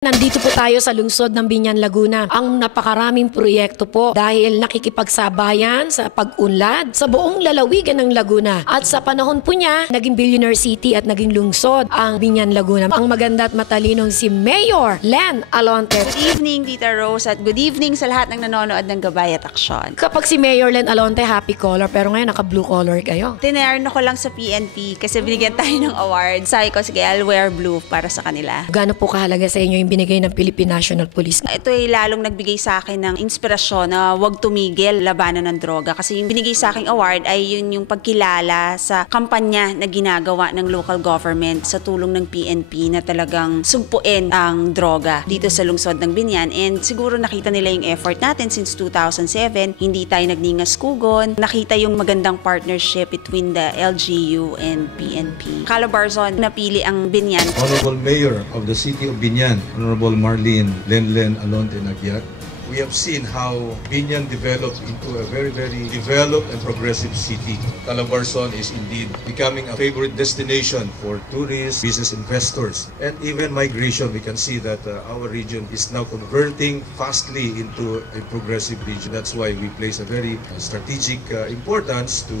Nandito po tayo sa lungsod ng Biñan, Laguna. Ang napakaraming proyekto po dahil nakikipagsabayan sa pag-unlad sa buong lalawigan ng Laguna. At sa panahon po niya, naging billionaire city at naging lungsod ang Biñan, Laguna. Ang maganda at matalinong si Mayor Len Alonte. Good evening, Tita Rose, at good evening sa lahat ng nanonood ng Gabay at Aksyon. Kapag si Mayor Len Alonte, happy color, pero ngayon naka-blue color kayo. Tinerno ko lang sa PNP kasi binigyan tayo ng award. Sabi ko, sige, I'll wear blue para sa kanila. Gaano po kahalaga sa inyo yung binigay ng Philippine National Police? Ito ay lalong nagbigay sa akin ng inspirasyon na huwag tumigil labanan ng droga. Kasi yung binigay sa aking award ay yun yung pagkilala sa kampanya na ginagawa ng local government sa tulong ng PNP na talagang sugpuin ang droga dito sa lungsod ng Biñan. And siguro nakita nila yung effort natin since 2007. Hindi tayo nagningas-kugon. Nakita yung magandang partnership between the LGU and PNP. Calabarzon, napili ang Biñan. Honorable Mayor of the City of Biñan, Honorable Marlene Len Alonte Nagyat, we have seen how Biñan developed into a very developed and progressive city. Calabarzon is indeed becoming a favorite destination for tourists, business investors, and even migration. We can see that our region is now converting fastly into a progressive region. That's why we place a very strategic importance to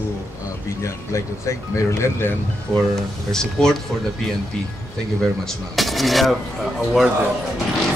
Biñan. I'd like to thank Mayor Len for her support for the PNP. Thank you very much, ma'am. We have awarded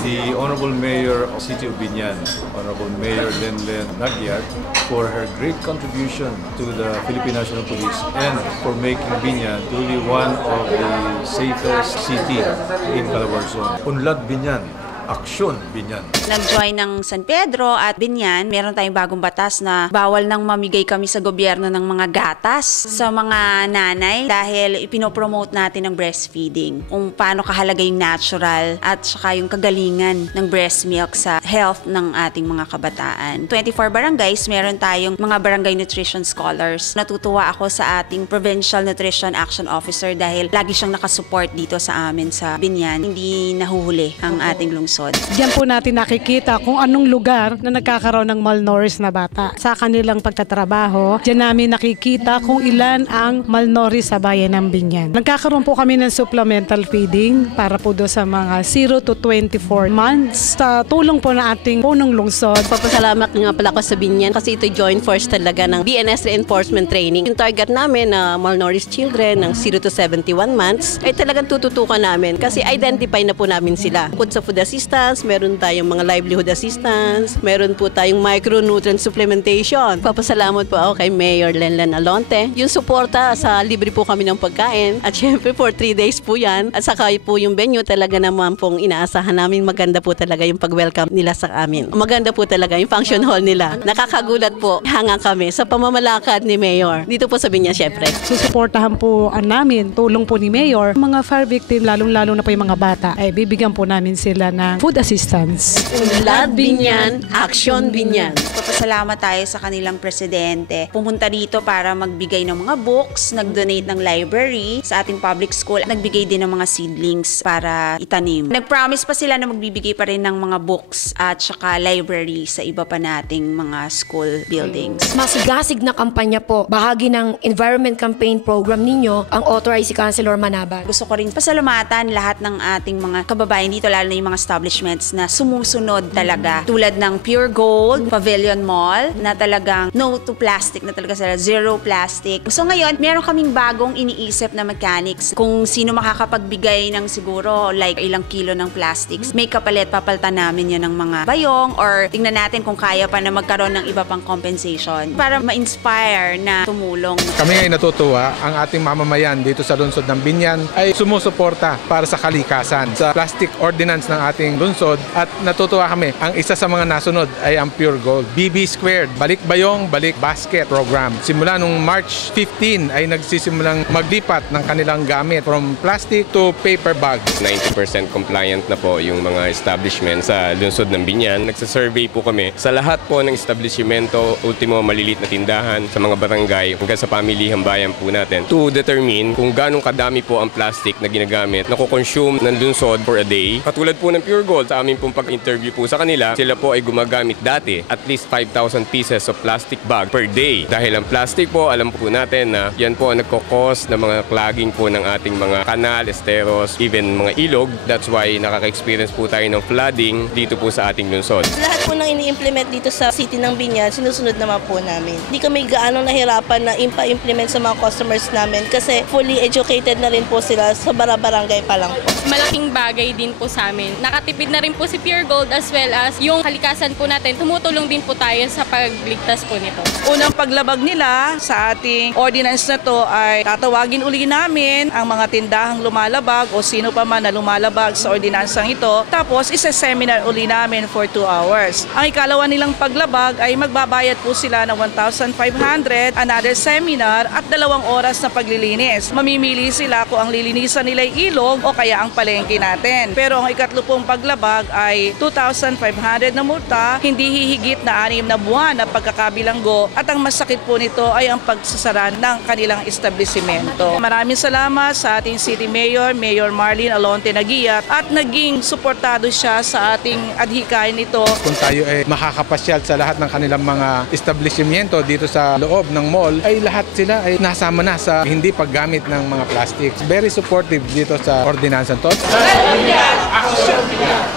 the Honorable Mayor of City of Biñan, Honorable Mayor Len Nagyat, for her great contribution to the Philippine National Police and for making Biñan truly one of the safest city in Calabarzon. Unlad Biñan, aksyon Biñan. Nag-join ng San Pedro at Biñan, meron tayong bagong batas na bawal nang mamigay kami sa gobyerno ng mga gatas sa mga nanay dahil ipinopromote natin ang breastfeeding. Kung paano kahalaga yung natural at saka yung kagalingan ng breast milk sa health ng ating mga kabataan. 24 barangays, meron tayong mga barangay nutrition scholars. Natutuwa ako sa ating Provincial Nutrition Action Officer dahil lagi siyang nakasupport dito sa amin sa Biñan. Hindi nahuhuli ang ating lungsod. Diyan po natin nakikita kung anong lugar na nagkakaroon ng malnourished na bata. Sa kanilang pagtatrabaho, diyan namin nakikita kung ilan ang malnourished sa bayan ng Biñan. Nagkakaroon po kami ng supplemental feeding para po do sa mga 0 to 24 months. Sa tulong po na ating punong lungsod. Papasalamat nga pala ako sa Biñan kasi ito joint force talaga ng BNS Reinforcement Training. Yung target namin na malnourished children ng 0 to 71 months ay talagang tututukan namin kasi identify na po namin sila. Bukod sa food assistance, meron tayong mga livelihood assistance, meron po tayong micronutrient supplementation. Papasalamat po ako kay Mayor Len Alonte. Yung suporta sa libre po kami ng pagkain at syempre for 3 days po yan. At saka po yung venue talaga naman pong inaasahan namin. Maganda po talaga yung pag-welcome nila sa amin. Maganda po talaga yung function hall nila. Nakakagulat po, hanga kami sa pamamalakad ni Mayor. Dito po sa Biñan syempre. Susuportahan po namin, tulong po ni Mayor, mga fire victim, lalong-lalo na po yung mga bata, ay bibigyan po namin sila ng food assistance. Unlad Biñan, aksyon Biñan. Papasalamat tayo sa kanilang presidente. Pumunta dito para magbigay ng mga books, nag-donate ng library sa ating public school, nagbigay din ng mga seedlings para itanim. Nag-promise pa sila na magbibigay pa rin ng mga books at saka library sa iba pa nating mga school buildings. Masigasig na kampanya po. Bahagi ng Environment Campaign Program ninyo, ang authorized si Councilor Manaban. Gusto ko rin pasalamatan lahat ng ating mga kababayan dito, lalo na yung mga establishments na sumusunod talaga. Tulad ng Pure Gold, Pavilion Mall, na talagang no to plastic, na talaga sila zero plastic. So ngayon, meron kaming bagong iniisip na mechanics. Kung sino makakapagbigay ng siguro like ilang kilo ng plastics, may kapalit, papalitan namin yan ng mga bayong or tingnan natin kung kaya pa na magkaroon ng iba pang compensation para ma-inspire na tumulong. Kami ay natutuwa, ang ating mamamayan dito sa lungsod ng Biñan ay sumusuporta para sa kalikasan, sa plastic ordinance ng ating lungsod at natutuwa kami. Ang isa sa mga nasunod ay ang Pure Gold. BB Squared, Balik Bayong, Balik Basket program. Simula nung March 15 ay nagsisimulang maglipat ng kanilang gamit from plastic to paper bags. 90% compliant na po yung mga establishment sa lungsod ng Binyan. Nagsasurvey po kami sa lahat po ng establishmento, ultimo maliliit na tindahan sa mga barangay hanggang sa pamilihang bayan po natin to determine kung ganong kadami po ang plastic na ginagamit, consume ng lungsod for a day. Katulad po ng Pure Gold, sa aming pong pag-interview po sa kanila, sila po ay gumagamit dati at least 5,000 pieces of plastic bag per day. Dahil ang plastic po, alam po natin na yan po ang nagkakos ng mga clogging po ng ating mga kanal, esteros, even mga ilog. That's why nakaka-experience po tayo ng flooding dito po sa ating lungsod. Lahat po nang ini-implement dito sa city ng Binyan, sinusunod naman po namin. Hindi kami gaano nahirapan na implement sa mga customers namin kasi fully educated na rin po sila sa barangay pa lang po. Malaking bagay din po sa amin. Nakatipid na rin po si Pure Gold as well as yung kalikasan po natin. Tumutulong din po tayo sa pagligtas po nito. Unang paglabag nila sa ating ordinance na to ay tatawagin uli namin ang mga tindahang lumalabag o sino pa man na lumalabag sa ordinansang ito. Tapos isa-seminar uli namin for 2 hours. Ang ikalawa nilang paglabag ay magbabayad po sila ng 1,500, another seminar at 2 oras na paglilinis. Mamimili sila kung ang lilinisan nila ay ilog o kaya ang palengke natin. Pero ang ikatlo pong paglabag ay 2,500 na multa, hindi hihigit na 6 na buwan na pagkakabilanggo at ang masakit po nito ay ang pagsasara ng kanilang establishmento. Maraming salamat sa ating City Mayor, Mayor Marlene Alonte Naguiat at naging suportado siya sa ating adhikain nito. Kung tayo ay makakapasyal sa lahat ng kanilang mga establishmento dito sa loob ng mall, ay lahat sila ay nasama na sa hindi paggamit ng mga plastic. Very supportive dito sa ordinansa to.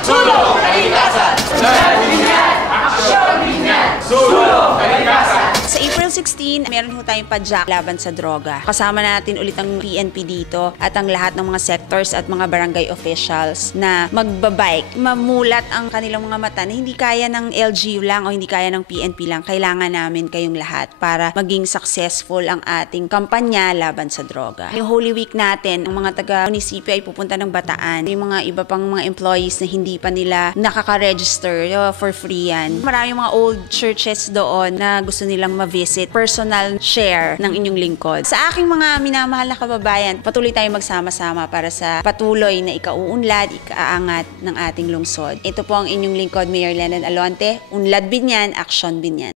Sulong kalikasan! Sulong kalikasan! Sa April 16, meron ho tayong padyak laban sa droga. Kasama natin ulit ang PNP dito at ang lahat ng mga sectors at mga barangay officials na magbabike. Mamulat ang kanilang mga mata na hindi kaya ng LGU lang o hindi kaya ng PNP lang. Kailangan namin kayong lahat para maging successful ang ating kampanya laban sa droga. Yung Holy Week natin, ang mga taga-munisipyo ay pupunta ng Bataan. Yung mga iba pang mga employees na hindi pa nila nakaka-register for free yan. Maraming mga old churches doon na gusto nilang ma-visit, personal share ng inyong lingkod. Sa aking mga minamahal na kababayan, patuloy tayong magsama-sama para sa patuloy na ikauunlad, ikaangat ng ating lungsod. Ito po ang inyong lingkod, Mayor Lennon Alonte. Unlad Binyan, Aksyon Binyan.